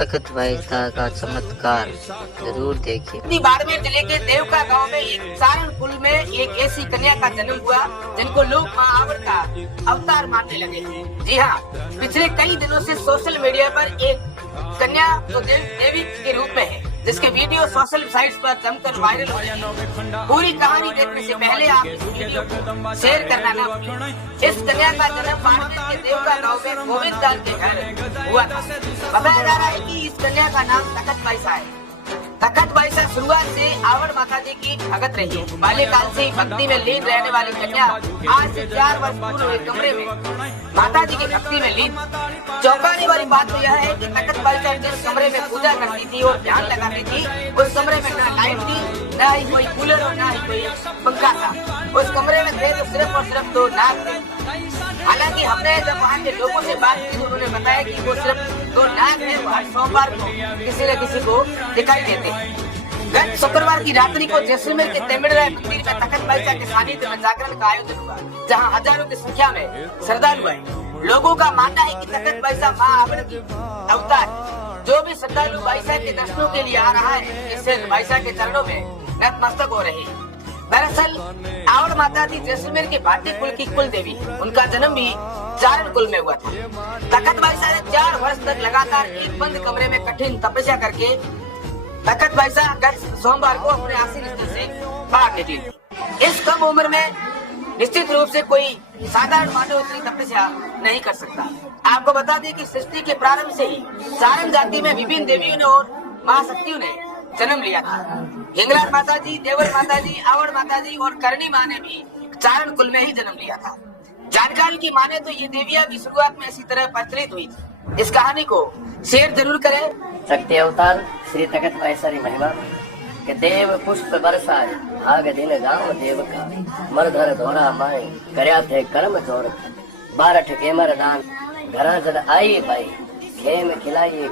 तखत भाईसा का चमत्कार जरूर देखिए। बाड़मेर जिले के देवका गांव में एक सारण कुल में एक ऐसी कन्या का जन्म हुआ जिनको लोग माँ आवड़ का अवतार मानने लगे। जी हाँ, पिछले कई दिनों से सोशल मीडिया पर एक कन्या जो देवी के रूप में है, जिसके वीडियो सोशल साइट्स पर जमकर वायरल हो रही है। पूरी कहानी देखने से पहले आप इस वीडियो को शेयर करना ना भूलें। इस कन्या का जन्म बाड़मेर के देवका गांव में गोविंद दाल के घर हुआ था। बताया जा रहा है कि इस कन्या का नाम तखत भाईसा है। तखत भाईसा शुरुआत से आवड़ माता जी की भगत रही है। बाल्यकाल से भक्ति में लीन रहने वाली कन्या आज से 4 वर्ष पूर्व एक कमरे में माता जी की भक्ति में लीन। चौंकाने वाली बात तो यह है कि तखत भाईसा जिस कमरे में पूजा करती थी और ध्यान लगाती थी, उस कमरे में न लाइट थी, न ही कोई कूलर और न ही कोई पंखा था। उस कमरे में थे तो सिर्फ और सिर्फ 2 नाग थे। हालांकि हमने जब वहाँ के लोगों से बात की तो उन्होंने बताया कि वो सिर्फ 2 नाग है, हर सोमवार को किसी न किसी को दिखाई देते हैं। गत शुक्रवार की रात्रि को जैसलमेर के तेमिड़राय मंदिर में तखत भाईसा के सानिध्य में जागरण का आयोजन हुआ, जहाँ हजारों की संख्या में श्रद्धालु आए। लोगों का मानना है कि तखत भाईसा माँ आवड़ की अवतार। जो भी श्रद्धालु भाईसा के दर्शनों के लिए आ रहा है, इससे भाईसा के चरणों में नतमस्तक हो रही है। दरअसल आवड़ माता जी जैसलमेर के भाटी कुल की कुल देवी है। उनका जन्म भी चारण कुल में हुआ था। तखत भाईसा ने 4 वर्ष तक लगातार एक बंद कमरे में कठिन तपस्या करके तखत भाईसा गत सोमवार को अपने आसीन स्थल से बाहर निकली थी। इस कम उम्र में निश्चित रूप से कोई साधारण मानव इतनी तपस्या नहीं कर सकता। आपको बता दें कि सृष्टि के प्रारंभ से ही चारण जाति में विभिन्न देवियों ने और महाशक्तियों ने जन्म लिया था। हिंगलाज माता जी, देवर माता जी, आवड़ माता जी और करणी माँ ने भी चारण कुल में ही जन्म लिया था। जानकारी की माने तो ये देवियां भी शुरुआत में इसी तरह प्रचलित हुई थी। इस कहानी को शेयर जरूर करें। शक्ति अवतार श्री तखत भाईसा री महिमा के देव पुष्प बरसाए भाग दिन गांव देव का मरधर धोरा माए करया थे कर्म जोर 12 केमर दान घरा जद आई भाई खेम खिलाइए